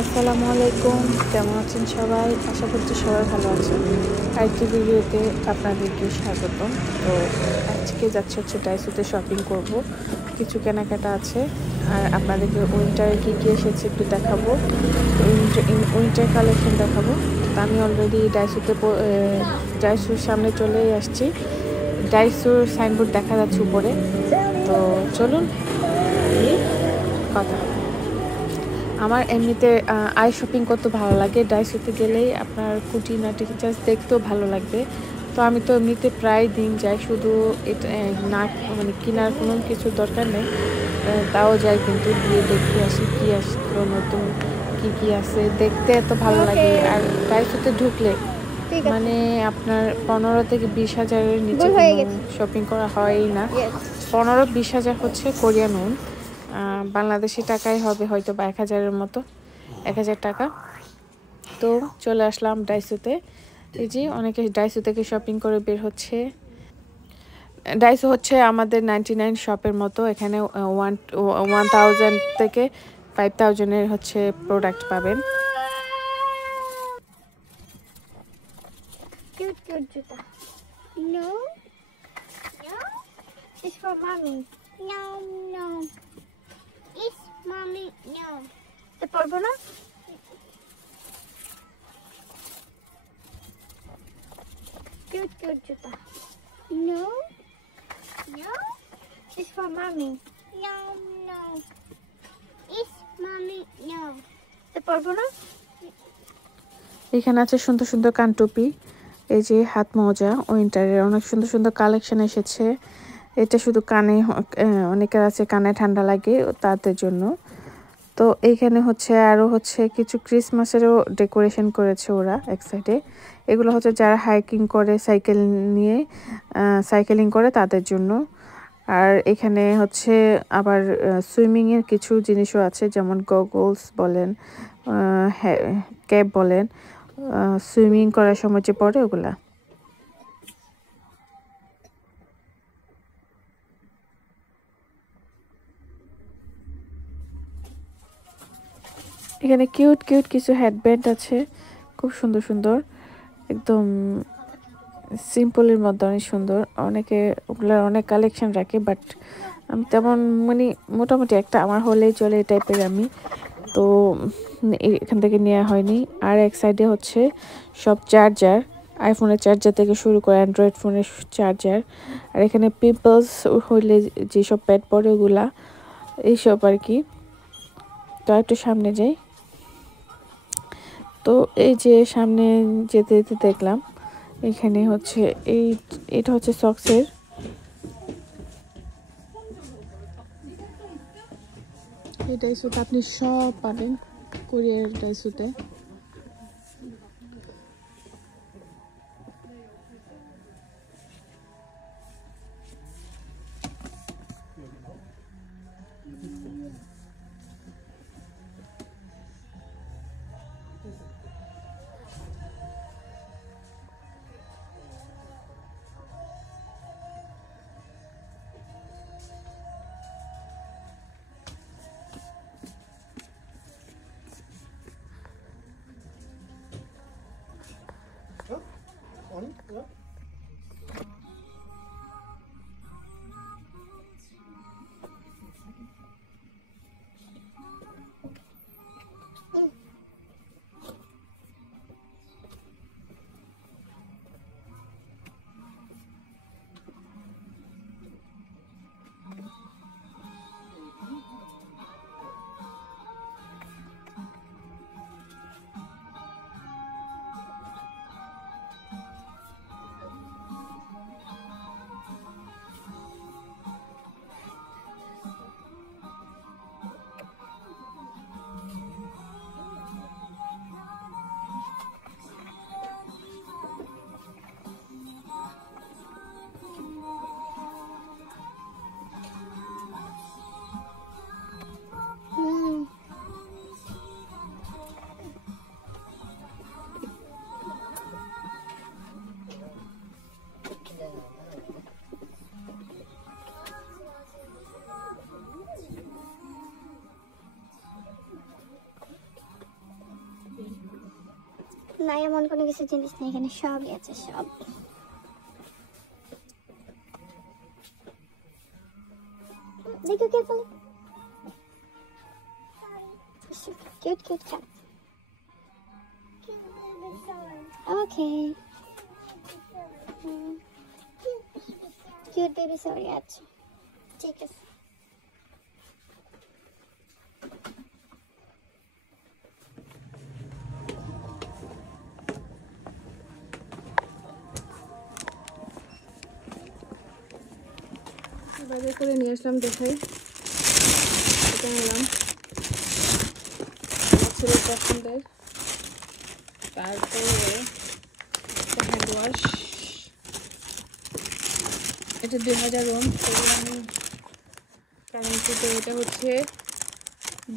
আসসালামু আলাইকুম, কেমন আছেন সবাই? আশা করছি সবাই ভালো আছেন। আরেকটি ভিডিওতে আপনাদেরকে স্বাগতম। তো আজকে যাচ্ছি হচ্ছে ডাইসোতে শপিং করব, কিছু কেনাকাটা আছে। আর আপনাদেরকে উইন্টারে কী কী এসেছে একটু দেখাবো, উইন্টার কালেকশন দেখাবো। তো আমি অলরেডি ডাইসোর সামনে চলেই আসছি। ডাইসোর সাইনবোর্ড দেখা যাচ্ছে উপরে। তো চলুন কথা হবে। আমার এমনিতে আই শপিং করতে ভালো লাগে। ডাইসোতে গেলেই আপনার খুঁটিনাটি জাস্ট দেখতেও ভালো লাগবে। তো আমি তো এমনিতে প্রায় দিন যাই, শুধু এটা না মানে কেনার কোনো কিছু দরকার নেই, তাও যাই, কিন্তু গিয়ে দেখে আসি কী আসলো নতুন, কি আছে, দেখতে এত ভালো লাগে। আর ডাইসোতে ঢুকলে মানে আপনার 15 থেকে 20 হাজারের নিচে কোনো শপিং করা হয়ই না। 15-20 হাজার হচ্ছে কোরিয়ান উন, বাংলাদেশি টাকায় হবে হয়তো বা 1000-এর মতো, 1000 টাকা। তো চলে আসলাম ডাইসোতে। এই যে অনেকে ডাইসো থেকে শপিং করে বের হচ্ছে। ডাইসো হচ্ছে আমাদের 99 শপের মতো। এখানে 1000 থেকে 5000-এর হচ্ছে প্রোডাক্ট পাবেন। No, no, it's for mommy. No, no, it's mommy. No. The purple one? Cute juta. No, no, it's for mommy. No, no, it's mommy. No. The purple one? এখানে আছে সুন্দর সুন্দর কানটুপি, এই যে হাত মোজা, উইন্টারের অনেক সুন্দর সুন্দর কালেকশন এসেছে। এটা শুধু কানে, অনেকের আছে কানে ঠান্ডা লাগে তাদের জন্য। তো এইখানে হচ্ছে আরও হচ্ছে কিছু ক্রিসমাসেরও ডেকোরেশন করেছে ওরা এক সাইডে। এগুলো হচ্ছে যারা হাইকিং করে, সাইকেলিং করে তাদের জন্য। আর এখানে হচ্ছে আবার সুইমিংয়ের কিছু জিনিসও আছে, যেমন গগলস বলেন, ক্যাপ বলেন, সুইমিং করার সময় যে পরে ওগুলা। এখানে কিউট কিউট কিছু হেডব্যান্ড আছে, খুব সুন্দর সুন্দর, একদম সিম্পলের মধ্যে অনেক সুন্দর। অনেকে ওগুলার অনেক কালেকশন রাখে, বাট আমি তেমন মানে মোটামুটি একটা আমার হলেই চলে এই টাইপের আমি, তো এখান থেকে নেওয়া হয়নি। আর এক সাইডে হচ্ছে সব চার্জার, আইফোনের চার্জার থেকে শুরু করে অ্যান্ড্রয়েড ফোনের চার্জার। আর এখানে পিম্পলস হইলে যেসব প্যাড পরে ওগুলা, এইসব আর কি। তো একটু সামনে যাই। তো এই যে সামনে যেতে যেতে দেখলাম এখানে হচ্ছে এটা হচ্ছে সক্সের। এই ডাইসোতে আপনি সব পাবেন, কোরিয়ার ডাইসোতে। না এমন কোনো কিছু জিনিস নেই, এখানে সবই আছে, সব। দেখো carefully. Cute, cute cat. Okay. Cute baby sorry আছে, ঠিক আছে। বাজার করে নিয়ে আসলাম, দেখাই। এটা নিলাম আমার ছেলের পছন্দের। তারপরে হ্যান্ড ওয়াশ, এটা 2000 ওম। কারেন্সিতে এটা হচ্ছে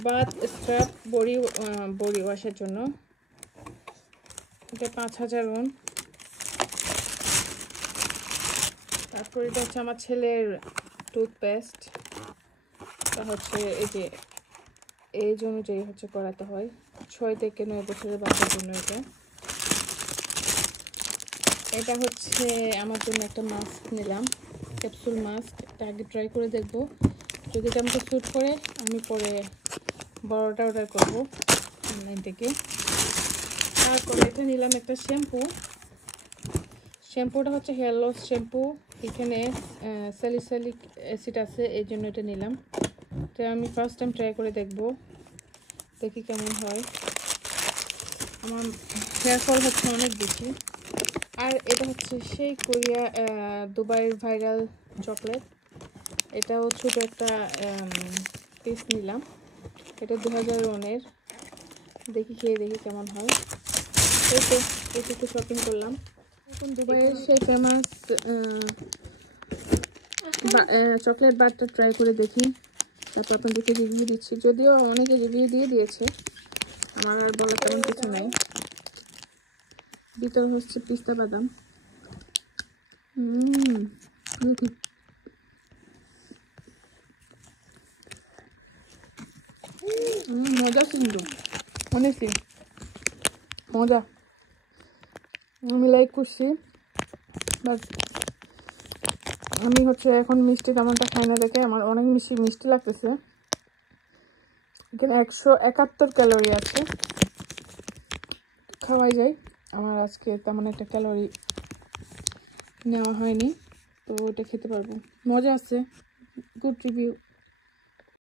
বাথ স্ক্রাব বডি ওয়াশের জন্য, এটা 5000 ওম। তারপর এটা হচ্ছে আমার ছেলের টুথপেস্ট, এটা হচ্ছে এই অনুযায়ী হচ্ছে করাতে হয়, 6 থেকে 9 বছরের বাচ্চার জন্য। এটা হচ্ছে আমার জন্য একটা মাস্ক নিলাম, ক্যাপসুল মাস্ক। এটা আগে ট্রাই করে দেখবো, যদি এটা আমাকে স্যুট করে আমি পরে বড়টা অর্ডার করবো অনলাইন থেকে। তারপরে এটা নিলাম একটা শ্যাম্পুটা হচ্ছে হেয়ার লস শ্যাম্পু, এখানে স্যালিসাইলিক অ্যাসিড আছে, এই জন্য এটা নিলাম। তো আমি ফার্স্ট টাইম ট্রাই করে দেখবো, দেখি কেমন হয়। আমার হেয়ার ফল হচ্ছে অনেক বেশি। আর এটা হচ্ছে সেই দুবাইয়ের ভাইরাল চকলেট, এটাও ছোটো একটা পিস নিলাম, এটা 2000 ওনের। দেখি খেয়ে দেখি কেমন হয়। এই তো একটু শপিং করলাম। এখন দুবাইয়ের সেই ফেমাস চকলেট বারটা ট্রাই করে দেখি, তারপর আপনাদেরকে রিভিউ দিচ্ছি। যদিও অনেকে রিভিউ দিয়ে দিয়েছে, আমার আর বলার তেমন কিছু নাই। ভিতর হচ্ছে পিস্তা বাদাম। মজা কিন্তু অনেকই মজা, আমি লাইক করছি। বাট আমি হচ্ছে এখন মিষ্টি তেমনটা খাই না দেখে আমার অনেক মিষ্টি লাগতেছে। এখানে 171 ক্যালোরি আছে, খাওয়াই যায়। আমার আজকে তেমন একটা ক্যালোরি নেওয়া হয়নি, তো ওটা খেতে পারবো। মজা আছে, গুড রিভিউ।